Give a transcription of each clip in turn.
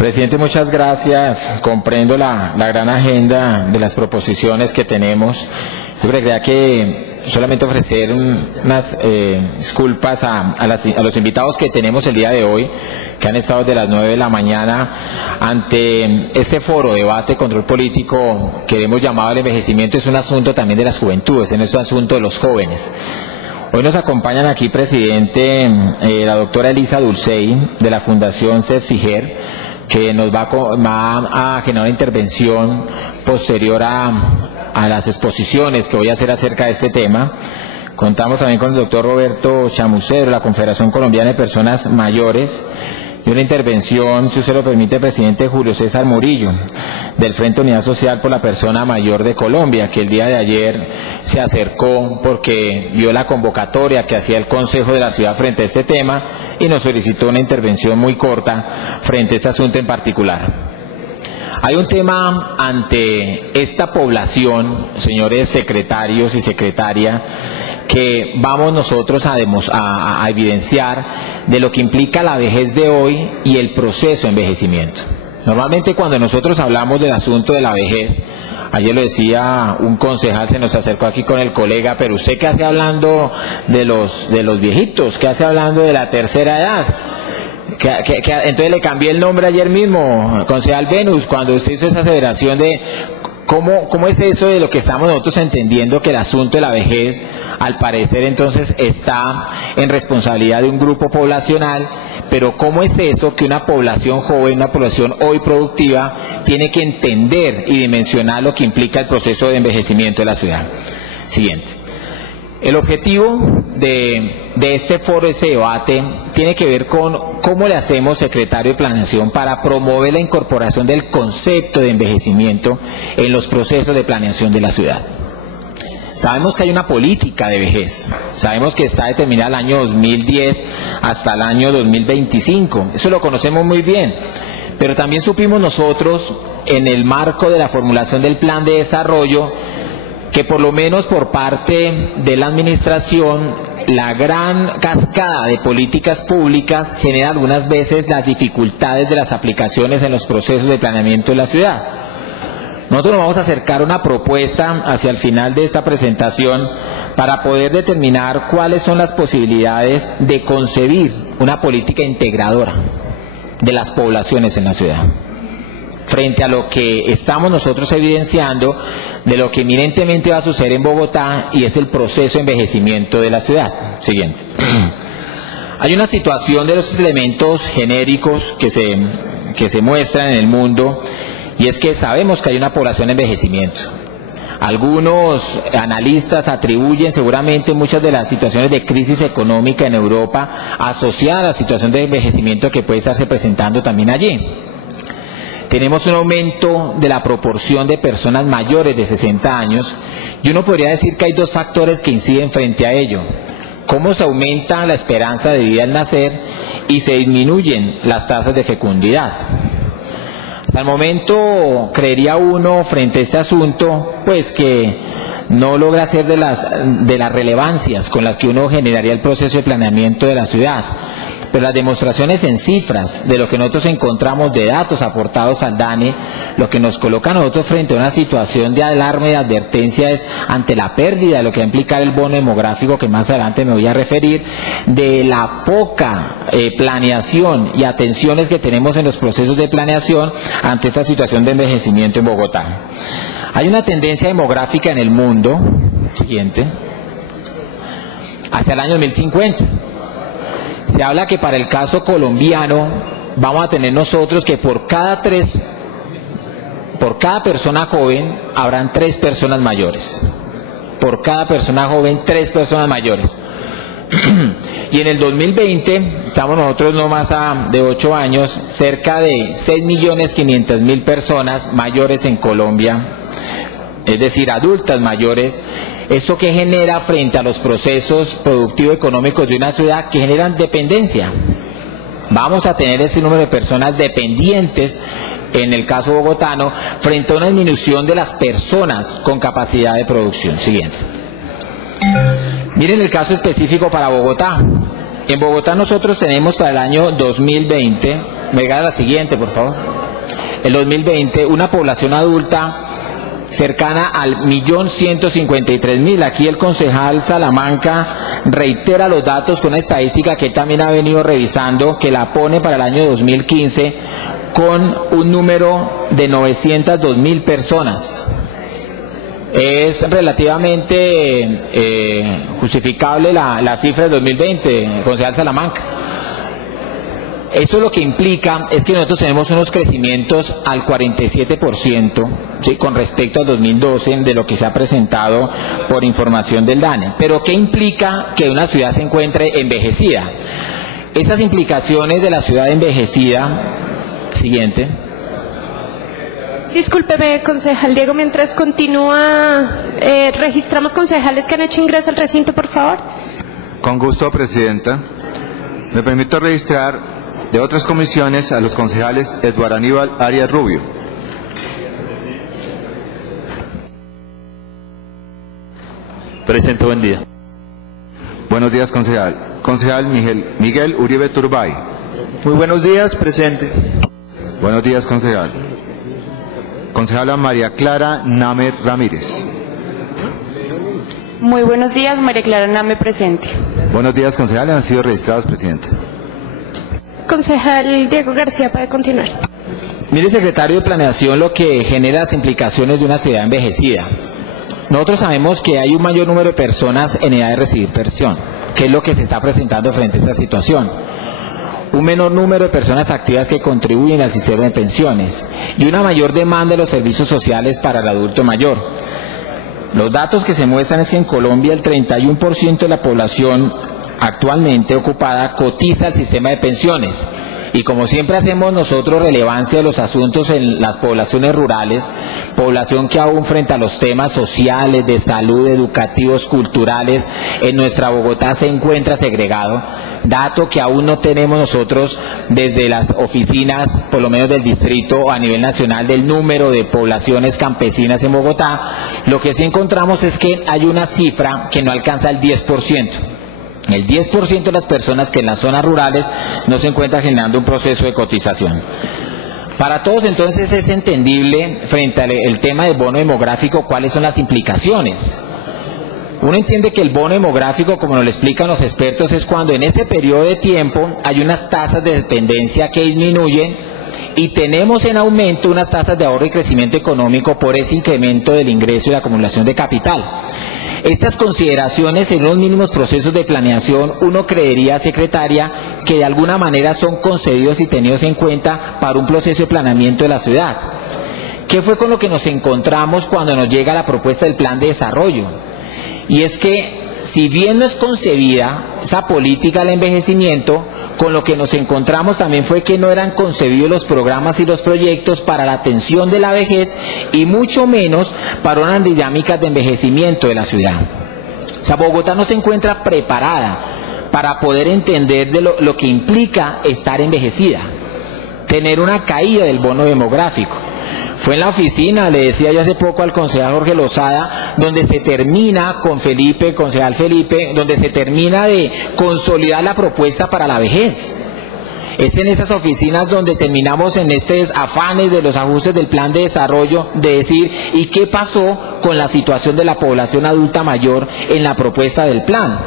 Presidente, muchas gracias. Comprendo la gran agenda de las proposiciones que tenemos. Yo creía que solamente ofrecer unas disculpas a los invitados que tenemos el día de hoy, que han estado desde las 9 de la mañana ante este foro, debate, control político, que hemos llamado al envejecimiento. Es un asunto también de las juventudes, es un asunto de los jóvenes. Hoy nos acompañan aquí, presidente, la doctora Elisa Dulcey, de la Fundación CEFCIGER, que nos va a generar una intervención posterior a las exposiciones que voy a hacer acerca de este tema. Contamos también con el doctor Roberto Chamucero, de la Confederación Colombiana de Personas Mayores, y una intervención, si usted lo permite, presidente, Julio César Murillo, del Frente Unidad Social por la Persona Mayor de Colombia, que el día de ayer se acercó porque vio la convocatoria que hacía el Consejo de la Ciudad frente a este tema y nos solicitó una intervención muy corta frente a este asunto en particular. Hay un tema ante esta población, señores secretarios y secretaria, que vamos nosotros a evidenciar de lo que implica la vejez de hoy y el proceso de envejecimiento. Normalmente cuando nosotros hablamos del asunto de la vejez, ayer lo decía un concejal, se nos acercó aquí con el colega, pero usted qué hace hablando de los viejitos, qué hace hablando de la tercera edad. Entonces le cambié el nombre ayer mismo, concejal Venus, cuando usted hizo esa aseveración de cómo es eso de lo que estamos nosotros entendiendo, que el asunto de la vejez al parecer entonces está en responsabilidad de un grupo poblacional, pero cómo es eso que una población joven, una población hoy productiva, tiene que entender y dimensionar lo que implica el proceso de envejecimiento de la ciudad. Siguiente. El objetivo de este foro, este debate, tiene que ver con cómo le hacemos, secretario de Planeación, para promover la incorporación del concepto de envejecimiento en los procesos de planeación de la ciudad. Sabemos que hay una política de vejez, sabemos que está determinada el año 2010 hasta el año 2025, eso lo conocemos muy bien, pero también supimos nosotros, en el marco de la formulación del plan de desarrollo, que por lo menos por parte de la administración, la gran cascada de políticas públicas genera algunas veces las dificultades de las aplicaciones en los procesos de planeamiento de la ciudad. Nosotros nos vamos a acercar a una propuesta hacia el final de esta presentación para poder determinar cuáles son las posibilidades de concebir una política integradora de las poblaciones en la ciudad, frente a lo que estamos nosotros evidenciando de lo que eminentemente va a suceder en Bogotá, y es el proceso de envejecimiento de la ciudad. Siguiente. Hay una situación de los elementos genéricos que se muestran en el mundo, y es que sabemos que hay una población de envejecimiento. Algunos analistas atribuyen seguramente muchas de las situaciones de crisis económica en Europa asociadas a la situación de envejecimiento que puede estarse presentando también allí. Tenemos un aumento de la proporción de personas mayores de 60 años y uno podría decir que hay dos factores que inciden frente a ello. Cómo se aumenta la esperanza de vida al nacer y se disminuyen las tasas de fecundidad. Hasta el momento creería uno frente a este asunto pues que no logra ser de las relevancias con las que uno generaría el proceso de planeamiento de la ciudad. Pero las demostraciones en cifras de lo que nosotros encontramos de datos aportados al DANE, lo que nos coloca a nosotros frente a una situación de alarma y de advertencia es ante la pérdida de lo que va a implicar el bono demográfico, que más adelante me voy a referir, de la poca planeación y atenciones que tenemos en los procesos de planeación ante esta situación de envejecimiento en Bogotá. Hay una tendencia demográfica en el mundo, siguiente, hacia el año 2050. Se habla que para el caso colombiano vamos a tener nosotros que por cada persona joven habrán 3 personas mayores. Por cada persona joven, 3 personas mayores. Y en el 2020, estamos nosotros no más de 8 años, cerca de 6.500.000 personas mayores en Colombia, es decir, adultas mayores. ¿Esto qué genera frente a los procesos productivos económicos de una ciudad? Que generan dependencia. Vamos a tener ese número de personas dependientes, en el caso bogotano, frente a una disminución de las personas con capacidad de producción. Siguiente. Miren el caso específico para Bogotá. En Bogotá nosotros tenemos para el año 2020, me regala la siguiente, por favor. el 2020, una población adulta cercana al 1.153.000. Aquí el concejal Salamanca reitera los datos con una estadística que también ha venido revisando, que la pone para el año 2015 con un número de 902.000 personas. Es relativamente justificable la cifra del 2020, concejal Salamanca. Eso lo que implica es que nosotros tenemos unos crecimientos al 47%, ¿sí?, con respecto al 2012 de lo que se ha presentado por información del DANE. Pero ¿qué implica que una ciudad se encuentre envejecida? Esas implicaciones de la ciudad envejecida, siguiente. Discúlpeme, concejal Diego, mientras continúa, registramos concejales que han hecho ingreso al recinto, por favor. Con gusto, presidenta. Me permito registrar de otras comisiones a los concejales Eduardo Aníbal Arias Rubio. Presente, buen día. Buenos días, concejal. Concejal Miguel Uribe Turbay. Muy buenos días, presente. Buenos días, concejal. Concejala María Clara Name Ramírez. Muy buenos días, María Clara Name, presente. Buenos días, concejales. Han sido registrados, presidente. Concejal Diego García, puede continuar. Mire, secretario de Planeación, lo que genera las implicaciones de una ciudad envejecida. Nosotros sabemos que hay un mayor número de personas en edad de recibir pensión, que es lo que se está presentando frente a esta situación. Un menor número de personas activas que contribuyen al sistema de pensiones y una mayor demanda de los servicios sociales para el adulto mayor. Los datos que se muestran es que en Colombia el 31% de la población actualmente ocupada cotiza al sistema de pensiones. Y como siempre hacemos nosotros relevancia de los asuntos en las poblaciones rurales, población que aún frente a los temas sociales, de salud, educativos, culturales, en nuestra Bogotá se encuentra segregado, dato que aún no tenemos nosotros desde las oficinas, por lo menos del distrito o a nivel nacional, del número de poblaciones campesinas en Bogotá. Lo que sí encontramos es que hay una cifra que no alcanza el 10%. El 10% de las personas que en las zonas rurales no se encuentran generando un proceso de cotización. Para todos entonces es entendible frente al tema del bono demográfico cuáles son las implicaciones. Uno entiende que el bono demográfico, como nos lo explican los expertos, es cuando en ese periodo de tiempo hay unas tasas de dependencia que disminuyen y tenemos en aumento unas tasas de ahorro y crecimiento económico por ese incremento del ingreso y la acumulación de capital. Estas consideraciones en los mínimos procesos de planeación, uno creería, secretaria, que de alguna manera son concedidos y tenidos en cuenta para un proceso de planeamiento de la ciudad. ¿Qué fue con lo que nos encontramos cuando nos llega la propuesta del plan de desarrollo? Y es que, si bien no es concebida esa política del envejecimiento, con lo que nos encontramos también fue que no eran concebidos los programas y los proyectos para la atención de la vejez y mucho menos para unas dinámicas de envejecimiento de la ciudad. O sea, Bogotá no se encuentra preparada para poder entender de lo que implica estar envejecida, tener una caída del bono demográfico. Fue en la oficina, le decía yo hace poco al concejal Jorge Lozada, donde se termina con Felipe, concejal Felipe, donde se termina de consolidar la propuesta para la vejez. Es en esas oficinas donde terminamos en estos afanes de los ajustes del plan de desarrollo, de decir, ¿y qué pasó con la situación de la población adulta mayor en la propuesta del plan?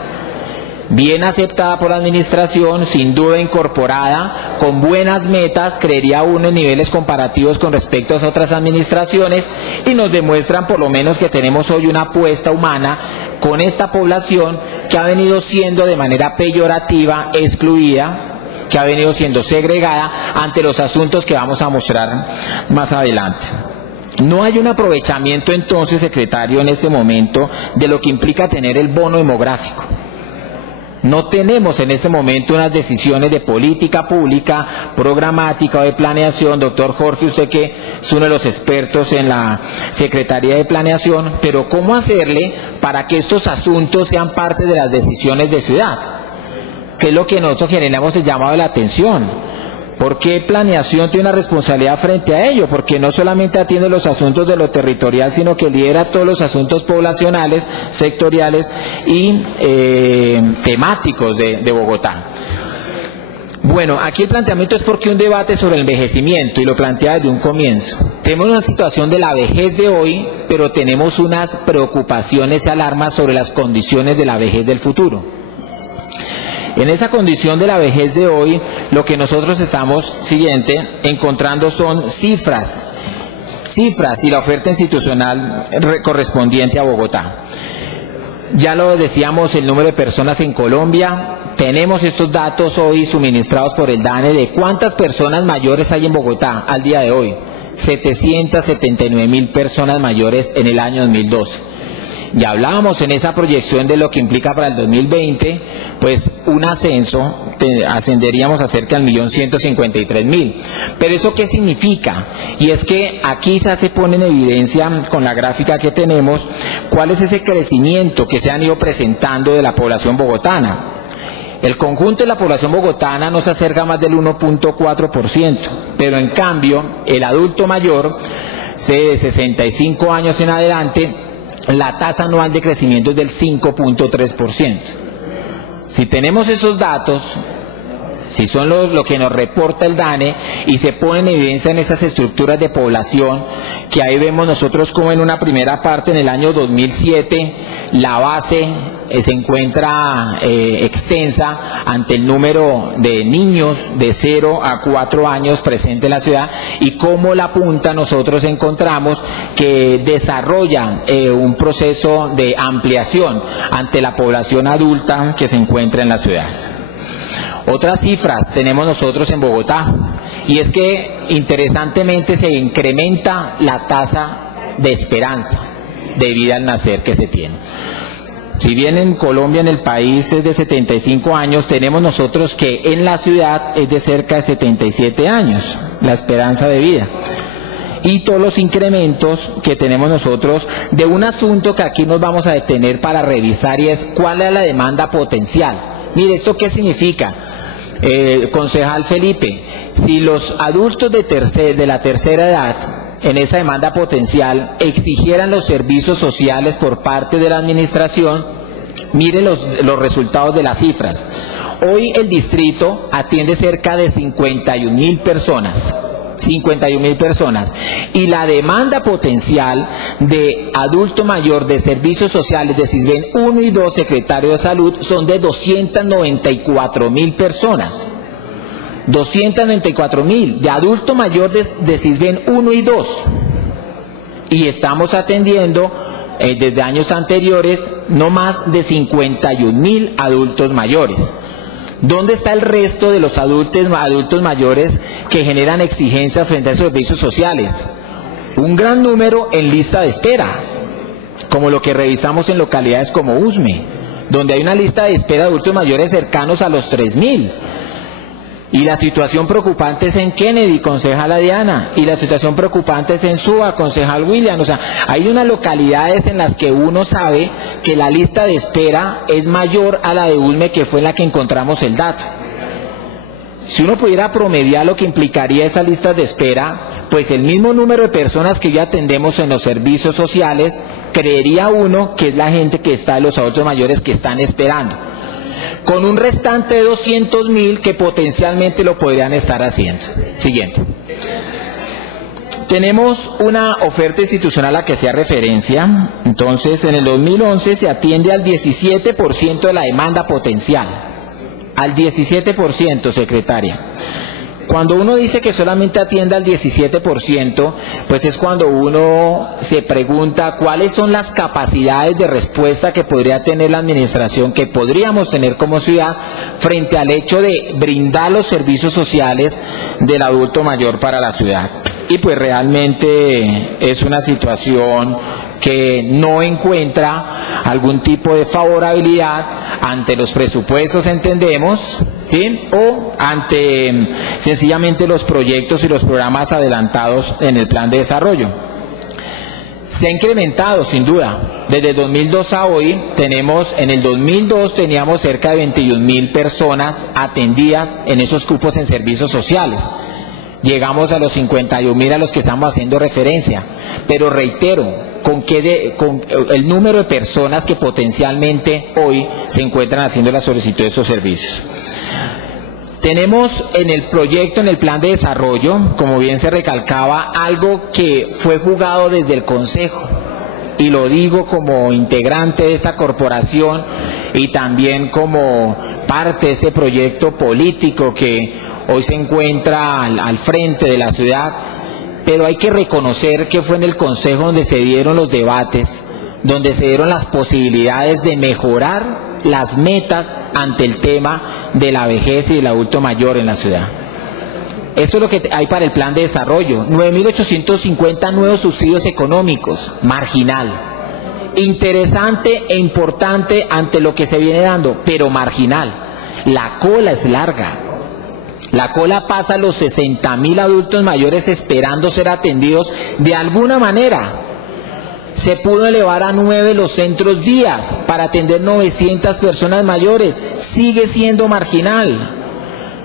Bien aceptada por la administración, sin duda incorporada, con buenas metas, creería uno en niveles comparativos con respecto a otras administraciones, y nos demuestran por lo menos que tenemos hoy una apuesta humana con esta población que ha venido siendo de manera peyorativa excluida, que ha venido siendo segregada ante los asuntos que vamos a mostrar más adelante. No hay un aprovechamiento entonces, secretario, en este momento de lo que implica tener el bono demográfico. No tenemos en este momento unas decisiones de política pública, programática o de planeación. Doctor Jorge, usted que es uno de los expertos en la Secretaría de Planeación, pero ¿cómo hacerle para que estos asuntos sean parte de las decisiones de ciudad? Que es lo que nosotros generamos el llamado de la atención. ¿Por qué planeación tiene una responsabilidad frente a ello? Porque no solamente atiende los asuntos de lo territorial, sino que lidera todos los asuntos poblacionales, sectoriales y temáticos de Bogotá. Bueno, aquí el planteamiento es porque un debate sobre el envejecimiento, y lo plantea desde un comienzo. Tenemos una situación de la vejez de hoy, pero tenemos unas preocupaciones y alarmas sobre las condiciones de la vejez del futuro. En esa condición de la vejez de hoy, lo que nosotros estamos encontrando son cifras y la oferta institucional correspondiente a Bogotá. Ya lo decíamos, el número de personas en Colombia. Tenemos estos datos hoy suministrados por el DANE de cuántas personas mayores hay en Bogotá al día de hoy. 779.000 personas mayores en el año 2012. Ya hablábamos en esa proyección de lo que implica para el 2020, pues un ascenso, ascenderíamos a cerca del 1.153.000. Pero ¿eso qué significa? Y es que aquí ya se pone en evidencia con la gráfica que tenemos cuál es ese crecimiento que se han ido presentando de la población bogotana. El conjunto de la población bogotana no se acerca más del 1.4%, pero en cambio el adulto mayor, de 65 años en adelante, la tasa anual de crecimiento es del 5.3%. Si tenemos esos datos, si son lo que nos reporta el DANE y se pone en evidencia en esas estructuras de población, que ahí vemos nosotros como en una primera parte en el año 2007, la base se encuentra extensa ante el número de niños de 0 a 4 años presente en la ciudad, y como la punta nosotros encontramos que desarrolla un proceso de ampliación ante la población adulta que se encuentra en la ciudad. Otras cifras tenemos nosotros en Bogotá, y es que interesantemente se incrementa la tasa de esperanza de vida al nacer que se tiene. Si bien en Colombia, en el país, es de 75 años, tenemos nosotros que en la ciudad es de cerca de 77 años, la esperanza de vida. Y todos los incrementos que tenemos nosotros de un asunto que aquí nos vamos a detener para revisar, y es cuál es la demanda potencial. Mire, ¿esto qué significa? Concejal Felipe, si los adultos de la tercera edad en esa demanda potencial exigieran los servicios sociales por parte de la administración, mire los resultados de las cifras. Hoy el distrito atiende cerca de 51.000 personas. 51.000 personas, y la demanda potencial de adulto mayor de servicios sociales de CISBEN 1 y 2, secretario de salud, son de 294.000 personas. 294.000 de adulto mayor de CISBEN 1 y 2, y estamos atendiendo desde años anteriores no más de 51.000 adultos mayores. ¿Dónde está el resto de los adultos mayores que generan exigencias frente a esos servicios sociales? Un gran número en lista de espera, como lo que revisamos en localidades como Usme, donde hay una lista de espera de adultos mayores cercanos a los 3.000. Y la situación preocupante es en Kennedy, concejala Diana, y la situación preocupante es en Suba, concejal William. O sea, hay unas localidades en las que uno sabe que la lista de espera es mayor a la de Usme, que fue en la que encontramos el dato. Si uno pudiera promediar lo que implicaría esas listas de espera, pues el mismo número de personas que ya atendemos en los servicios sociales, creería uno que es la gente que está, los adultos mayores que están esperando, con un restante de 200.000 que potencialmente lo podrían estar haciendo. Siguiente. Tenemos una oferta institucional a la que hacía referencia. Entonces, en el 2011 se atiende al 17% de la demanda potencial. Al 17%, secretaria. Cuando uno dice que solamente atiende al 17%, pues es cuando uno se pregunta cuáles son las capacidades de respuesta que podría tener la administración, que podríamos tener como ciudad, frente al hecho de brindar los servicios sociales del adulto mayor para la ciudad. Y pues realmente es una situación que no encuentra algún tipo de favorabilidad ante los presupuestos, entendemos, ¿sí? O ante sencillamente los proyectos y los programas adelantados en el plan de desarrollo. Se ha incrementado, sin duda. Desde 2002 a hoy tenemos, en el 2002 teníamos cerca de 21.000 personas atendidas en esos cupos en servicios sociales. Llegamos a los 51.000 a los que estamos haciendo referencia, pero reitero, con el número de personas que potencialmente hoy se encuentran haciendo la solicitud de estos servicios. Tenemos en el proyecto, en el plan de desarrollo, como bien se recalcaba, algo que fue jugado desde el Consejo, y lo digo como integrante de esta corporación y también como parte de este proyecto político que hoy se encuentra al frente de la ciudad, pero hay que reconocer que fue en el Consejo donde se dieron los debates, donde se dieron las posibilidades de mejorar las metas ante el tema de la vejez y del adulto mayor en la ciudad. Esto es lo que hay para el plan de desarrollo: 9.850 nuevos subsidios económicos, marginal. Interesante e importante ante lo que se viene dando, pero marginal. La cola es larga. La cola pasa a los 60.000 adultos mayores esperando ser atendidos de alguna manera. Se pudo elevar a 9 los centros días para atender 900 personas mayores. Sigue siendo marginal.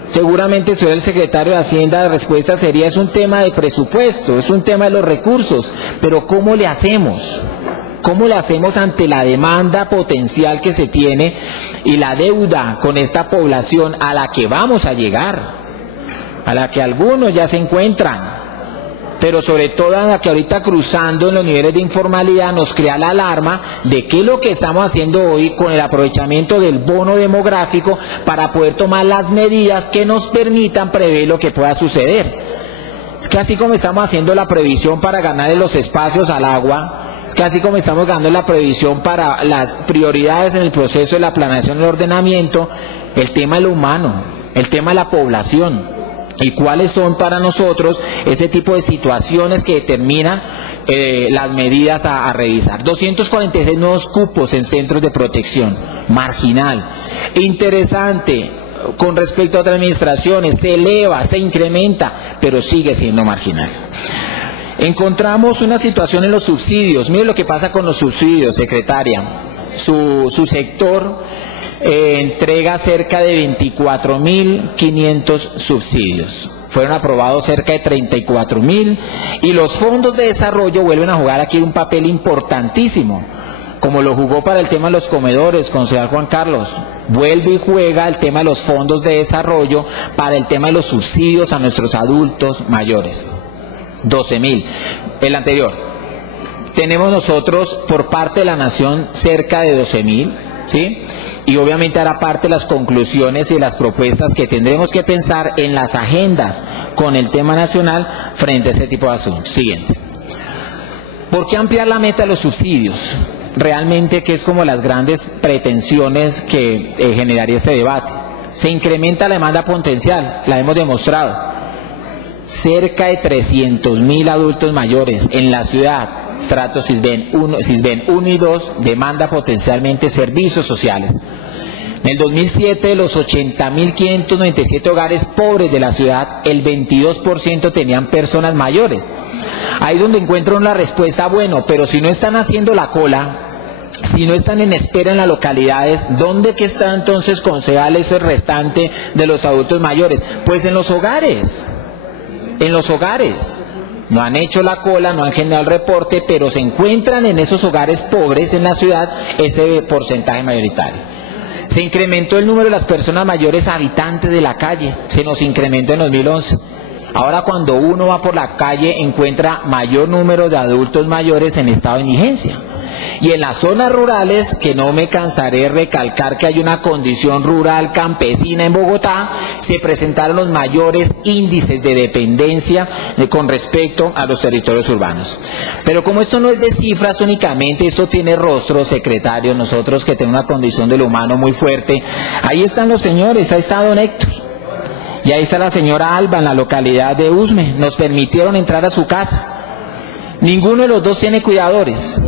Seguramente, señor el secretario de Hacienda, la respuesta sería: es un tema de presupuesto, es un tema de los recursos, pero ¿cómo le hacemos? ¿Cómo le hacemos ante la demanda potencial que se tiene y la deuda con esta población a la que vamos a llegar, a la que algunos ya se encuentran, pero sobre todo a la que ahorita, cruzando en los niveles de informalidad, nos crea la alarma de qué es lo que estamos haciendo hoy con el aprovechamiento del bono demográfico para poder tomar las medidas que nos permitan prever lo que pueda suceder? Es que así como estamos haciendo la previsión para ganarle los espacios al agua, es que así como estamos ganando la previsión para las prioridades en el proceso de la planeación y el ordenamiento, el tema de lo humano, el tema de la población, y cuáles son para nosotros ese tipo de situaciones que determinan las medidas a revisar. 246 nuevos cupos en centros de protección, marginal. Interesante, con respecto a otras administraciones, se eleva, se incrementa, pero sigue siendo marginal. Encontramos una situación en los subsidios. Mire lo que pasa con los subsidios, secretaria. Su sector entrega cerca de 24.500 subsidios. Fueron aprobados cerca de 34.000, y los fondos de desarrollo vuelven a jugar aquí un papel importantísimo, como lo jugó para el tema de los comedores, concejal Juan Carlos. Vuelve y juega el tema de los fondos de desarrollo para el tema de los subsidios a nuestros adultos mayores. 12.000. El anterior. Tenemos nosotros por parte de la Nación cerca de 12.000. ¿Sí? Y obviamente hará parte de las conclusiones y las propuestas que tendremos que pensar en las agendas con el tema nacional frente a este tipo de asuntos. Siguiente. ¿Por qué ampliar la meta de los subsidios? Realmente, que es como las grandes pretensiones que generaría este debate. Se incrementa la demanda potencial, la hemos demostrado. Cerca de 300.000 adultos mayores en la ciudad, estratos Sisbén 1 y 2, demanda potencialmente servicios sociales. En el 2007, de los 80.597 hogares pobres de la ciudad, el 22% tenían personas mayores. Ahí donde encuentran la respuesta: bueno, pero si no están haciendo la cola, si no están en espera en las localidades, ¿dónde que está entonces, concejales, el restante de los adultos mayores? Pues en los hogares. En los hogares. No han hecho la cola, no han generado el reporte, pero se encuentran en esos hogares pobres en la ciudad ese porcentaje mayoritario. Se incrementó el número de las personas mayores habitantes de la calle, se nos incrementó en 2011. Ahora, cuando uno va por la calle, encuentra mayor número de adultos mayores en estado de indigencia. Y en las zonas rurales, que no me cansaré de recalcar que hay una condición rural campesina en Bogotá, se presentaron los mayores índices de dependencia con respecto a los territorios urbanos. Pero como esto no es de cifras únicamente, esto tiene rostro, secretario, nosotros que tenemos una condición de lo humano muy fuerte, ahí están los señores, ahí está don Héctor. Y ahí está la señora Alba en la localidad de Usme. Nos permitieron entrar a su casa. Ninguno de los dos tiene cuidadores.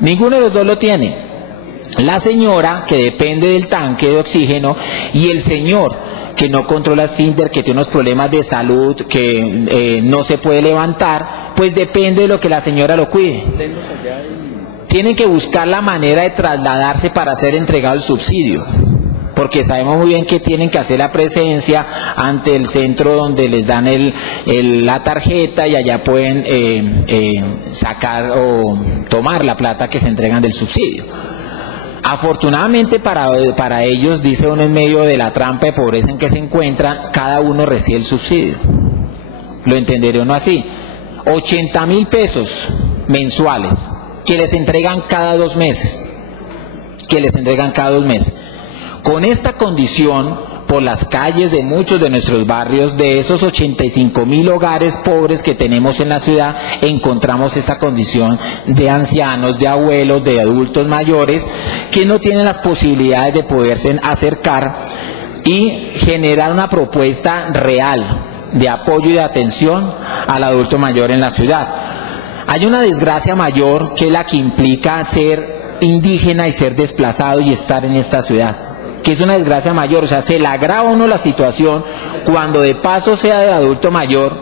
Ninguno de los dos lo tiene. La señora, que depende del tanque de oxígeno, y el señor, que no controla esfínter, que tiene unos problemas de salud, que no se puede levantar, pues depende de lo que la señora lo cuide. Tienen que buscar la manera de trasladarse para ser entregado el subsidio, porque sabemos muy bien que tienen que hacer la presencia ante el centro donde les dan la tarjeta, y allá pueden sacar o tomar la plata que se entregan del subsidio. Afortunadamente para ellos, dice uno, en medio de la trampa de pobreza en que se encuentran, cada uno recibe el subsidio. Lo entenderé uno así. 80.000 pesos mensuales que les entregan cada 2 meses. Con esta condición, por las calles de muchos de nuestros barrios, de esos 85.000 hogares pobres que tenemos en la ciudad, encontramos esta condición de ancianos, de abuelos, de adultos mayores, que no tienen las posibilidades de poderse acercar y generar una propuesta real de apoyo y de atención al adulto mayor en la ciudad. Hay una desgracia mayor que la que implica ser indígena y ser desplazado y estar en esta ciudad, que es una desgracia mayor. O sea, se le agrava a uno la situación cuando de paso sea de adulto mayor,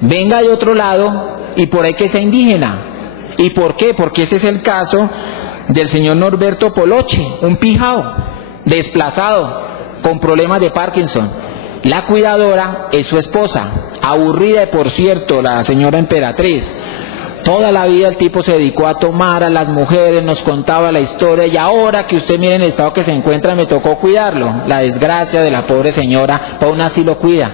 venga de otro lado y por ahí que sea indígena. ¿Y por qué? Porque este es el caso del señor Norberto Poloche, un pijao, desplazado, con problemas de Parkinson. La cuidadora es su esposa, aburrida, por cierto, la señora Emperatriz. Toda la vida el tipo se dedicó a tomar a las mujeres, nos contaba la historia, y ahora que usted mire en el estado que se encuentra, me tocó cuidarlo. La desgracia de la pobre señora, pero aún así lo cuida.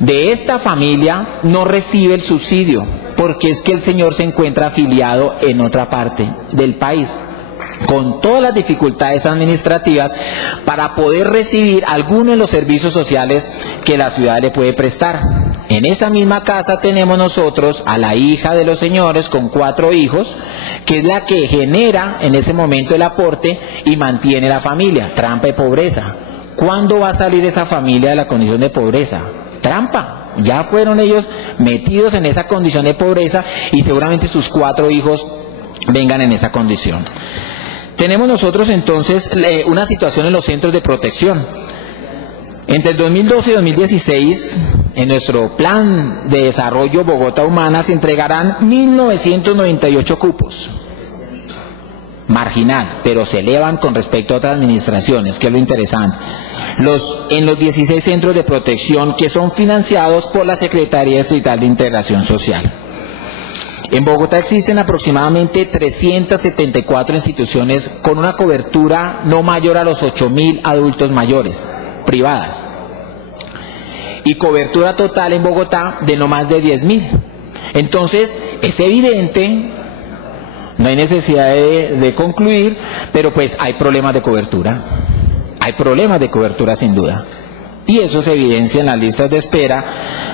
De esta familia no recibe el subsidio, porque es que el señor se encuentra afiliado en otra parte del país, con todas las dificultades administrativas para poder recibir alguno de los servicios sociales que la ciudad le puede prestar. En esa misma casa tenemos nosotros a la hija de los señores con 4 hijos, que es la que genera en ese momento el aporte y mantiene la familia. Trampa y pobreza. ¿Cuándo va a salir esa familia de la condición de pobreza? Trampa. Ya fueron ellos metidos en esa condición de pobreza y seguramente sus 4 hijos vengan en esa condición. Tenemos nosotros entonces una situación en los centros de protección. Entre el 2012 y 2016, en nuestro plan de desarrollo Bogotá Humana, se entregarán 1.998 cupos. Marginal, pero se elevan con respecto a otras administraciones, que es lo interesante. En los 16 centros de protección que son financiados por la Secretaría Distrital de Integración Social. En Bogotá existen aproximadamente 374 instituciones con una cobertura no mayor a los 8.000 adultos mayores, privadas, y cobertura total en Bogotá de no más de 10.000. Entonces, es evidente, no hay necesidad de concluir, pero pues hay problemas de cobertura sin duda. Y eso se evidencia en las listas de espera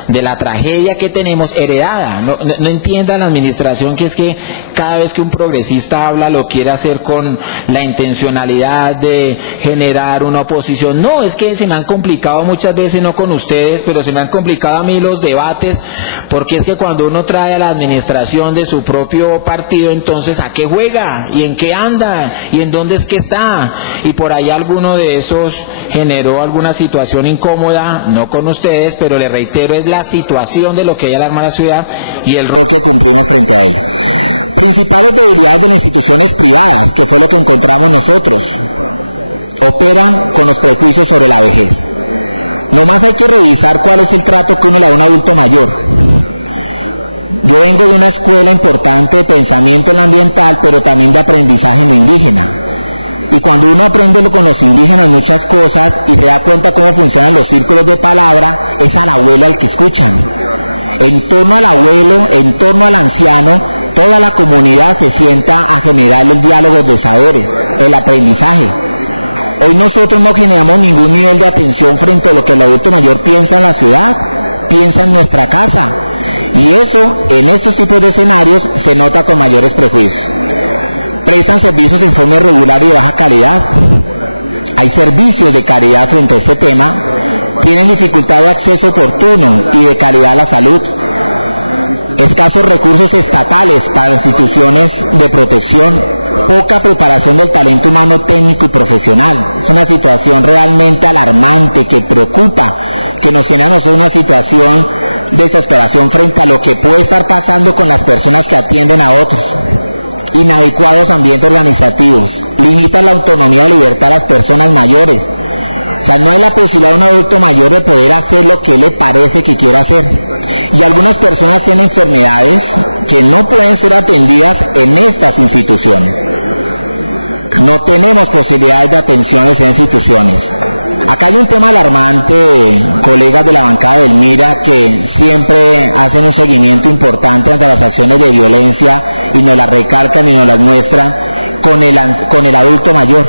de la tragedia que tenemos heredada. No entienda la administración que es que cada vez que un progresista habla lo quiere hacer con la intencionalidad de generar una oposición. No, es que se me han complicado muchas veces, no con ustedes, pero se me han complicado a mí los debates, porque es que cuando uno trae a la administración de su propio partido, entonces ¿a qué juega? ¿Y en qué anda? ¿Y en dónde es que está? Y por ahí alguno de esos generó alguna situación incómoda, no con ustedes, pero le reitero, es la situación de lo que hay alarma a la ciudad y el rol que cumplimos frente a ello. Principales debilidades de las instituciones privadas, que fue lo que encontramos nosotros, operan con los prejuicios sobre la vejez. Nomás hay que revisar cuál es el trato que uno le da a un adulto mayor. Yo vengo de una escuela importante de pensamiento en lo ambiental, pero también de aprendizaje en lo indígena. Y cuando uno aprende con los indígenas muchas cosas y se da cuenta cómo funcionan los círculos de palabra, es al abuelo al que escuchan. En torno al abuelo, en torno al anciano, toda la comunidad se sienta a generar los diálogos de saberes, el aprendizaje. Hoy nosotros no generamos ningún nivel de atención frente a lo que el adulto mayor piensa en la ciudad, piensa en nuestra casa. Y eso, en estos tipos de escenarios, se nota con mayores prejuicios. Prestan servicios en forma irregular y de baja calidad. Hay servicios de calidad frente a este tema. Tienen dificultad de acceso oportuno y de calidad a la salud. Escasos recursos estatales para las instituciones de protección. Poca preparación del talento humano técnico y profesional. Es una situación realmente alarmante que preocupa, que nos genera a nosotros una situación de desesperación frente a lo que puede estar pasando con las personas que atienden a otros. Inadecuados ambientes organizativos, limitan la autonomía y libertad a las personas mayores. O sea, no hay la posibilidad de un adulto mayor de poder hacer lo que le parece que quiera hacer. Y algunas personas tienen enfermedades que no pueden ser atendidas en estas instituciones. no tenemos posibilidades de atenciones en instituciones. Acá hay un tema alarmante, colegas de la bancada del MIRA, que siempre hacen un seguimiento importante ante las acciones de violencia y nos las recalcan y nos las muestran con el adulto mayor.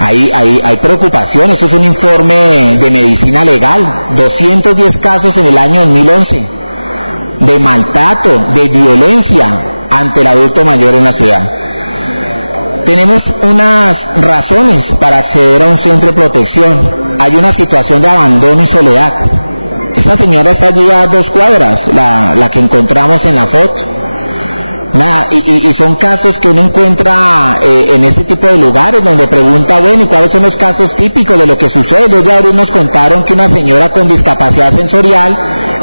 Hay preocupación, esto es un informe de medicina legal, 210 casos en el año 2011 de maltrato, de violencia ante el adulto mayor en la ciudad. Tenemos unas razones para acceder a un centro de protección. Hay una situación de abandono y soledad. Esta señora está allí a 2 cuadras, la que encontramos en la foto. Y son casos que uno encuentra en este tipo de lugares donde pregunta, bueno, ¿y cuáles son los casos típicos de lo que sucede? Los de abril nos contaron que una señora con discapacidad sensorial,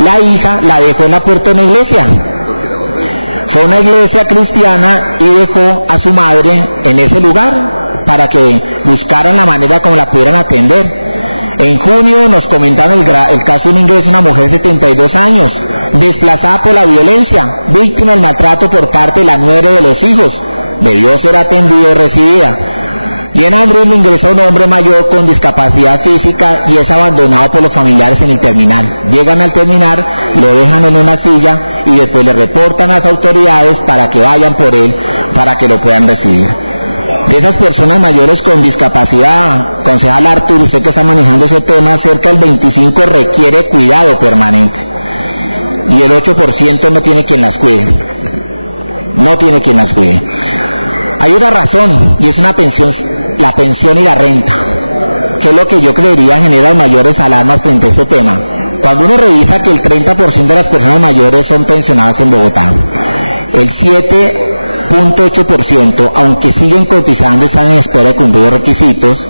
la hija la dejó en la puerta de una iglesia. Fue a una iglesia cristiana y dejó a su madre en ese lugar para que buscaran la manera como la pudieran atender. En junio nos comentaron el caso de un ingreso de una mujer de 72 años, desplazada por la violencia, víctima del maltrato por parte de la nuera de los hijos. Debió ser atendida y recibida. Y en abril ingresa un hombre mayor con discapacidad física y es abandonado por los familiares en el terminal. Llegan al terminal, lo dejan en una silla y después le reportan a las autoridades para que vayan por él, para que lo puedan recibir. De esas personas mayores con discapacidad, concejal Artur, usted que está manejando ese tema, cerca del 25% requiere cuidado permanente y el 8% no tiene quien las cuide. No tiene quien las cuide. Hay una razón y es una pensión, la pensión y la renta, que es lo que yo creería genera mayores alarmas frente a este tema. Cuando uno revisa que el 30% de las personas mayores son pensionadas en Bogotá, el 7.8%, aunque siguen cotizando, están en espera de cumplir los requisitos,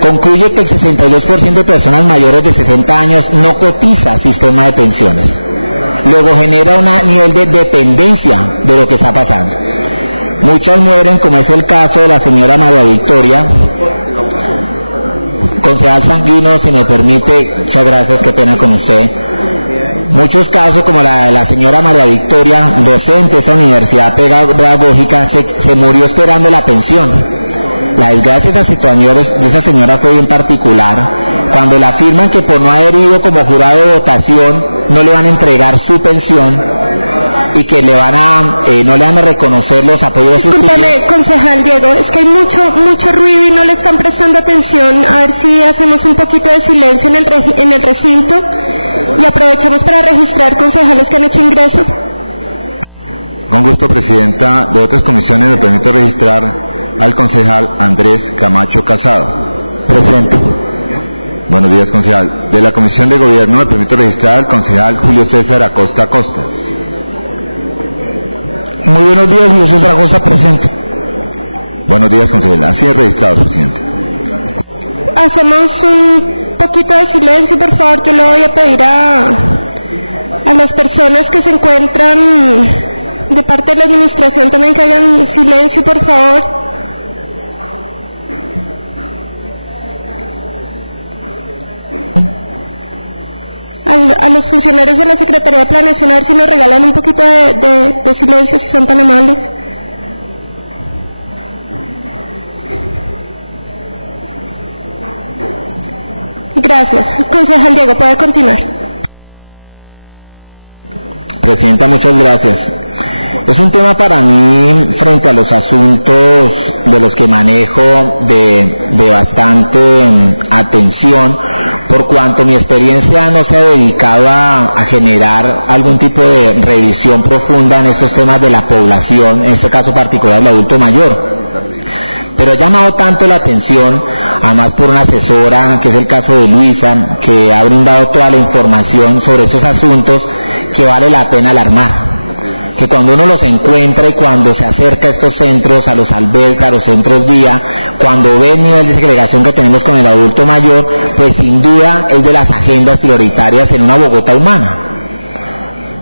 concluye que el 62% de personas mayores de 60 años no cotiza sistema de pensiones. Luego genera un nivel de dependencia de lo que está pasando. Muchas mueren, como es el caso de la señora María Victoria. Concejal Sanguino, si me permite, muchas gracias, qué pena con usted. Muchos casos, como la de la señora María Victoria, docente de esa universidad pedagógica, se murió esperando la pensión. La desgracia de esa señora fue bien particular. Cuando le afirman que por no haber ido como jurado de votación, no le van a entregar su pensión y que no le van a reconocer los apoyos de sus hijos. Discúlpame, concejal Diego, es que hay mucho ruido y no le están prestando atención. A ver si hacemos un poquito de silencio en el recinto y aprovechamos para registrar concejales que han hecho ingreso. Con gusto, presidenta. De otras comisiones me permito registrar al concejal Andrés Camacho Casado. Presente. Buenos días, concejal. De la Comisión de Gobierno me permito registrar al concejal Julio César Acosta Acosta. Muy buenos días, Julio César Acosta, presente. Buenos días, concejal. Así es registrado, presidente. Hacemos un poquito de silencio, por favor. Yo le voy a pedir a las personas que se encuentran de parte de la administración también que hagan silencio, por favor. A los funcionarios de la Secretaría de Planeación, a ver si nos regalan un poquito de silencio, si son tan amables. Gracias. Concejal Diego, puede continuar. Presidenta, muchas gracias. Es un tema para mí, frente a los asuntos de los que manejo, de bastante atención, por cuanto mi experiencia no se ha dedicado a generar algún tipo de revisión profunda en estos temas de la población, en este caso particular del adulto mayor. Pero ha llamado tanto la atención, además por una asesora, que es el caso de Luisa, que ha brindado toda la información sobre estos asuntos, que vale la pena alarmar. Que cuando uno los encuentra y cuando se acerca a estos centros, a los albergues, a los centros día, cuando ve el nivel de segregación que tenemos con el adulto mayor, pues sin duda es de las agendas prioritarias en una Bogotá humana.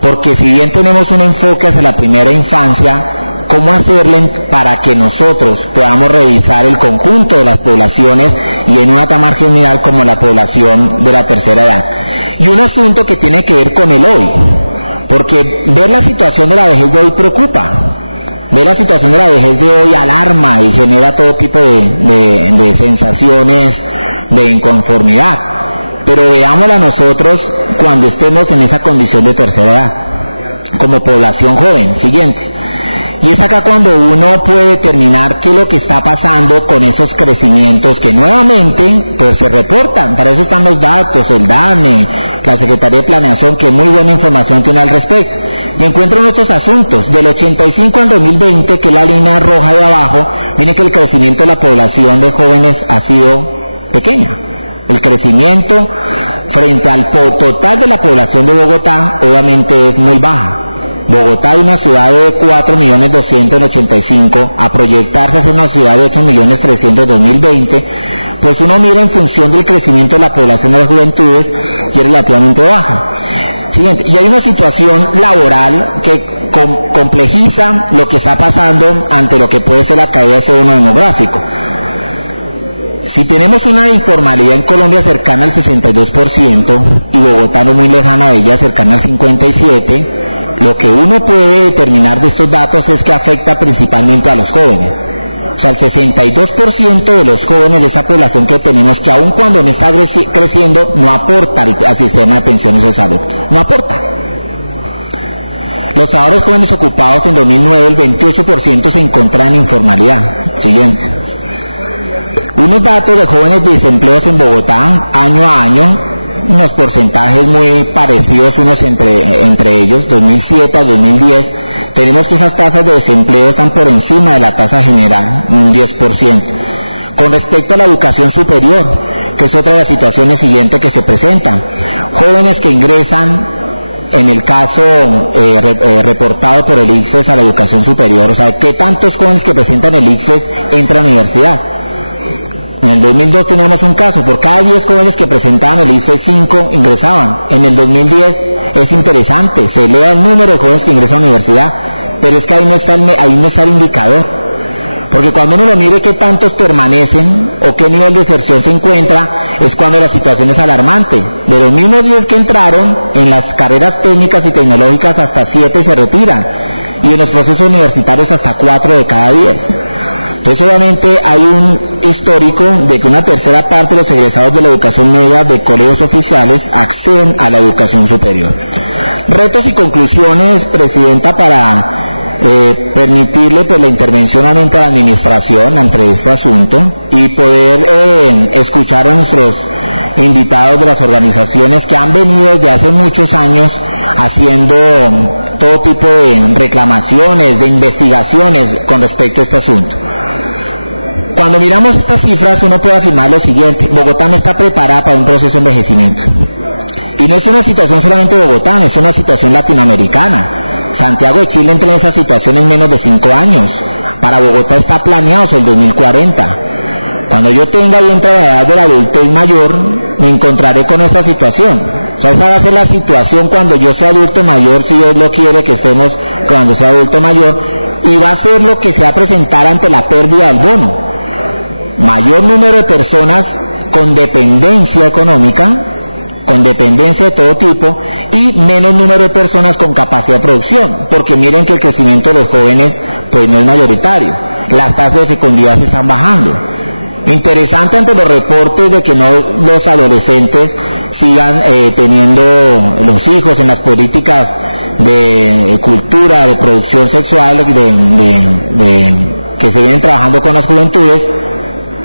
Porque si bien tenemos un enfoque hacia la primera infancia, ¿cómo hacerle para que nosotros podamos revisar el conjunto de las poblaciones y en una tan general como la población de la tercera edad? Y un asunto que tiene que ver con el hoy. Porque ver la situación de la vejez de hoy preocupa. Ver la situación de la vejez de hoy alarma y genera todo tipo de sensaciones de inconformidad. Pero veámosla nosotros cuando estemos en esa condición de tercera edad, como población joven. Siguiente. Y es acá cuando uno puede determinar qué es lo que está pasando con esos crecimientos que nuevamente pues se reportan. Para eso están los datos, el DANE, la Secretaría de Planeación, que muy buena información tiene al respecto. Y encuentro nuestros asuntos. Del 85 al 2020, que es la línea roja de abajo, miren que el crecimiento de la población de jóvenes ha sido pequeña. El crecimiento frente al total de la población de Bogotá obviamente es muy baja. Bogotá es una ciudad de 4.285.000 a proyectarse a ser una ciudad de 8.300.000 en 2020, pues uno mira en función del crecimiento de la población de las juventudes y es relativamente baja. Siguiente, y hay una situación laboral que complejiza lo que está pasando ante lo que puede ser la caída de ese bono demográfico. Si tenemos una informalidad en Colombia cercana al 62% y Bogotá no muy lejana de ella, cercana al 57%, lo que uno puede determinar de estos datos es que afecta principalmente a los jóvenes. O sea, el 62% de los jóvenes de esa población que tenemos, que aun cuando no está creciendo, no aporta al sistema de pensiones de salud. No aporta. Los trabajadores jóvenes ocupados en 2009, el 28% se encontraban en informalidad. Siguiente. Unos datos de jóvenes desempleados en Bogotá, año a año, unos porcentajes muy parecidos unos entre ellos. 2007 a 2010, tenemos que esas tasas de desempleo están por encima de la tasa general, un 10%. Con respecto a la educación superior, que es otra de las situaciones siguientes que se presentan, jóvenes que ingresan, en el caso reportado por el ICFES, a la educación superior, o sea, ¿qué tantos jóvenes que presentan el ICFES entran a la universidad? En el 2002 teníamos un caso, por cada 10 jóvenes que presentaban el ICFES, 5 ingresaban. En el 2010 es interesante, se eleva el número de jóvenes que ingresan a la universidad, pero es que ahí no está el indicador. Porque cuando uno lo mire qué tantos permanecen o qué nivel de deserción se encuentra, es cuando la situación es alarmante. De los mismos 10 que entraron, en las carreras técnicas y tecnológicas hasta 7 se retiran, y en los procesos universitarios hasta 4 de cada 10. Entonces obviamente hay un histórico de que una tercera parte de los egresados de la educación media de colegios oficiales acceden a la educación superior. Retos y conclusiones, Presidenta, para permitirle pues la intervención nuevamente de la administración ante este asunto y poder escuchar a nuestros invitados de las organizaciones que han venido desde hace muchos años haciendo todo tipo de reclamaciones, de investigaciones con respecto a este asunto. Cuando miramos estas cifras, uno puede afirmar lo siguiente: Bogotá no está preparada para un proceso de envejecimiento. Y no es una situación solamente bogotana, es una situación latinoamericana. Santiago de Chile entra en esa situación en menos de 5 años. Para Bogotá está planeado hasta el 2040. Cuando yo tenga y entre a la edad de la adultez mayor, me encontraré con esta situación. O sea, esa va a ser la situación cuando yo sea adulto mayor, si Dios lo quiere que estemos cuando sea adulto mayor, y va a ser lo que se va a presentar ante la pérdida del bono. Mayor número de personas con dependencia económica, con dependencia de todo tipo, y menos número de personas con capacidad de producción, porque miren que el crecimiento de los jóvenes pues no es mayoritario, las tasas de fecundidad se están bajando. Interesante ante los reportes de que no los adolescentes sigan teniendo los hijos en las políticas de cultura, de producción sexual, que se vienen trabajando con las juventudes.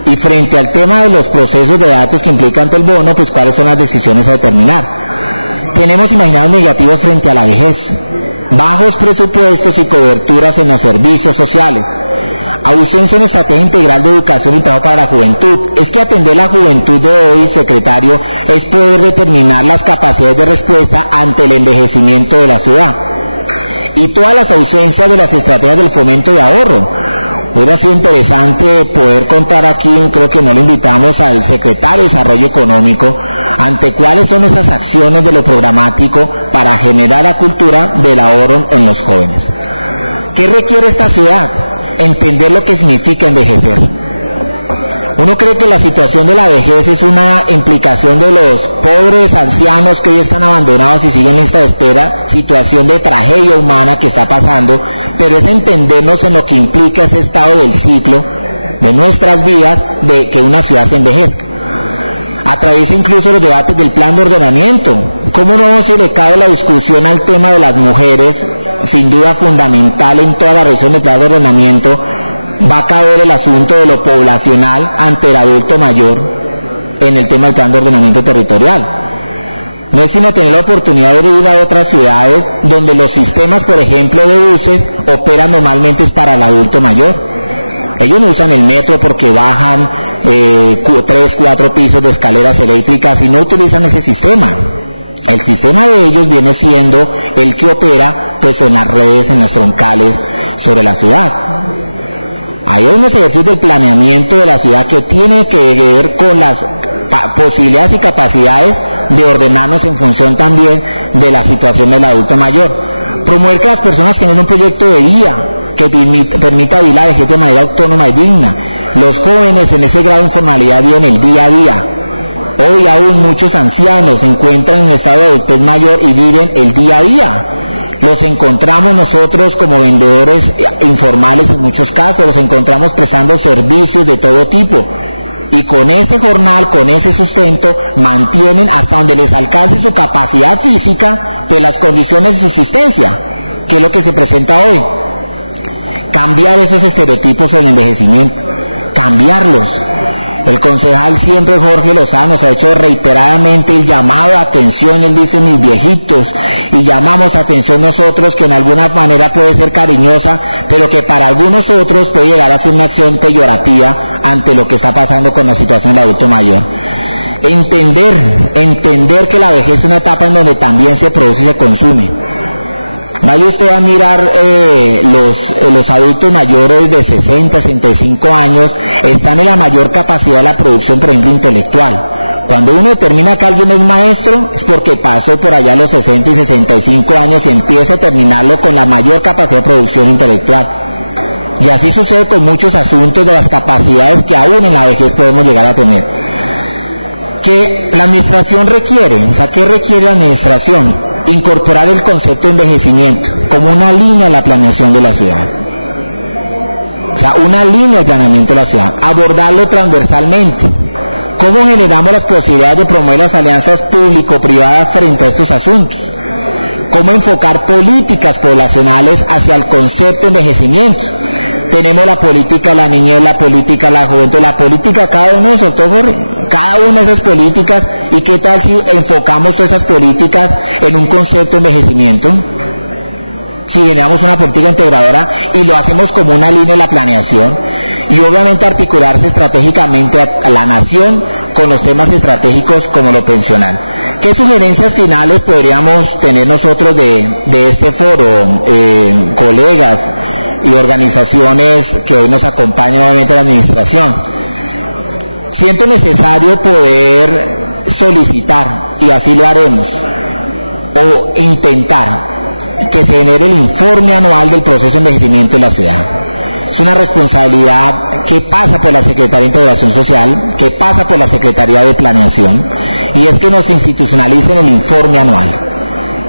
Y frente al tema de los procesos de datos que implica ante el bono, pues cuáles son las decisiones a determinar. Tenemos imaginados negativos frente a la vejez, bajos presupuestos y coberturas en los servicios sociales, ausencia en estrategia integral de educación y trabajo para la juventud. Es que atender la juventud de hoy, secretario, es poder determinar las capacidades de respuesta ante el envejecimiento de la ciudad. Y todas las ausencias de las estrategias del fomento de ahorro. Hubiera sido interesante poder contar aquí, creo que no lo invitamos al secretario de Desarrollo Económico, ante cuáles son esas acciones de lo programático para generar la cultura del ahorro en los jóvenes. ¿Qué requiere esta ciudad? Entender lo que significa envejecer. Uno cree que la situación de la vejez es una implicación de los pobres ancianos que hoy están abandonados y siguen en lista de espera, situación de tragedia humana que está pasando, pero es entendernos en lo que implica ese estado del ciclo de nuestras vidas de que una ciudad se envejezca. Atraviesa incluso los debates del plan de ordenamiento. ¿Cómo no se le cabe la discusión al tema de las mujeres? Sin duda fundamental en toda la revisión del plan de ordenamiento va a caber el asunto de lo poblacional ante el adulto mayor en el tema del plan de ordenamiento territorial. No es sino tener la oportunidad de ir a otras ciudades donde los sistemas, por ejemplo, de buses operan normalmente es para el adulto mayor. Ellos no usan el metro porque bajan 3, 4 pisos de escaleras eléctricas y no utilizan ese sistema. El sistema de ellos viene siendo el que opera pues en las redes, en las troncales sobre la ciudad. Hay unos ejercicios del planeamiento de la ciudad que tiene que ver con las posibilidades y capacidades de ordenarnos en función también de la situación del adulto mayor. Promover que las personas generen un proyecto de vida que permita vivir la vejez de manera autónoma y digna. Los jóvenes en ese grado de informalidad viven el día a día. Hoy aún muchos ancianos se encuentran en estado de adultez mayor y viven el día a día. Los encontramos nosotros como vendedores informales en muchos casos, los encontramos prestando servicios de todo tipo. Y con ese jornal, con ese sustento, mantienen hasta donde les alcance su capacidad física, pues las condiciones de subsistencia, que es lo que se presenta hoy. Cambiar esos estereotipos sobre el envejecimiento, cambiarlos. El concejal siempre, Jorge Lozano, nos ha hecho reiteradamente el llamado a atención, él dice mis viejitos, y llamamos atención nosotros que en alguna manera puede ser cariñosa, pero que para algunos otros puede llegar a ser una acción peyorativa ante lo que está pasando con la situación del adulto mayor. Entender que la vejez es una etapa en donde también se produce y se consume. Vaya usted a mirar los adultos mayores de 60, 65 años, están en la mayor capacidad de la producción, por ejemplo, intelectual. Cuando uno determina que alguien es maestro, es porque pasó por allá a los 60 y 65 años y empieza a terminarlo con la mayor capacidad de producción intelectual. Y así sucede con muchos asuntos de las capacidades que aún en la vejez podemos llegar a tener. ¿Qué la administración requiere? O sea, ¿qué requiere la administración? Incorporar el concepto de envejecimiento como una línea de la planeación de la ciudad. O sea, una línea de planeamiento de la ciudad. Abordarlo transversalmente. ¿Cómo generamos las posibilidades de promover las alianzas público-privadas frente a estos asuntos? ¿Cómo enfocar políticas poblacionales hacia el concepto de envejecimiento? Tenemos la política de la niñez, la política de la juventud, la política cada uno de nosotros, cada una de esas políticas, y qué tal si enfocamos todas esas políticas en un concepto de envejecimiento, si generamos una política integradora y lo hacemos como una línea de la planeación, y obviamente articularse estratégicamente a la nación con los temas estratégicos como lo pensional. ¿Qué sugerencias finales podríamos tener nosotros de este foro, colegas y organizaciones que hoy nos acompañan nuevamente a la administración? Siento necesario poder solicitar, y así lo haremos, o intentar que se genere el informe anual del proceso de envejecimiento de la ciudad. Es una responsabilidad que pasa por la Secretaría de Integración Social, que pasa por la Secretaría de Planeación, y es que nos institucionalicen el informe anual.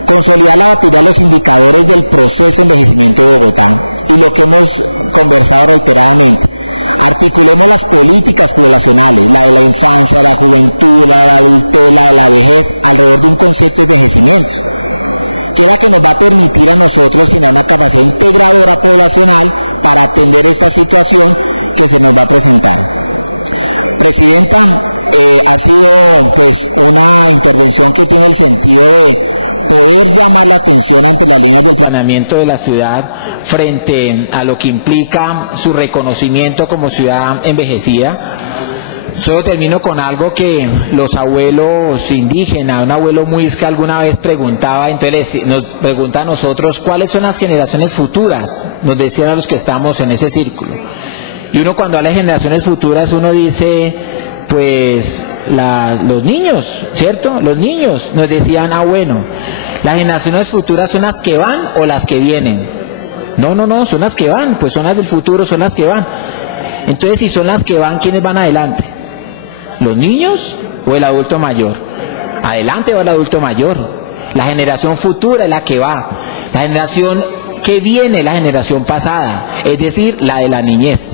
Consolidar la batería de los indicadores del proceso de envejecimiento de Bogotá, y lo que hemos conversado reiteradamente, articulemos las políticas poblacionales, la de la infancia, la juventud, la de la adultez, la de la vejez, alrededor de un concepto de envejecimiento, que es la que nos va a permitir a nosotros generar una capacidad integradora poblacional para atender esta situación que se nos va a presentar. Presidenta, ha sido pues una intervención que tiene el sentido de poder llamar la atención ante las líneas del planeamiento de la ciudad frente a lo que implica su reconocimiento como ciudad envejecida. Solo termino con algo que los abuelos indígenas, un abuelo muisca alguna vez preguntaba, entonces nos pregunta a nosotros cuáles son las generaciones futuras, nos decían a los que estamos en ese círculo. Y uno cuando habla de generaciones futuras, uno dice, pues los niños, ¿cierto? Los niños nos decían, bueno, las generaciones futuras son las que van o las que vienen. No, son las que van, pues son las del futuro, son las que van. Entonces, si son las que van, ¿quiénes van adelante? ¿Los niños o el adulto mayor? Adelante va el adulto mayor. La generación futura es la que va. La generación que viene es la generación pasada, es decir, la de la niñez.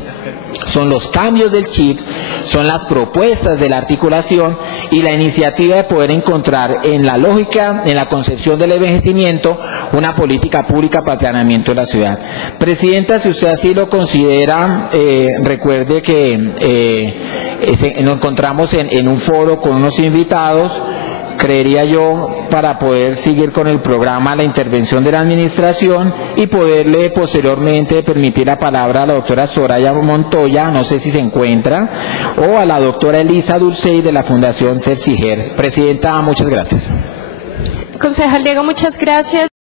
Son los cambios del chip, son las propuestas de la articulación y la iniciativa de poder encontrar en la lógica, en la concepción del envejecimiento, una política pública para el planeamiento de la ciudad. Presidenta, si usted así lo considera, recuerde que nos encontramos en un foro con unos invitados. Creería yo, para poder seguir con el programa, la intervención de la administración y poderle posteriormente permitir la palabra a la doctora Soraya Montoya, no sé si se encuentra, o a la doctora Elisa Dulcey de la Fundación CEPSIGERS. Presidenta, muchas gracias. Concejal Diego, muchas gracias.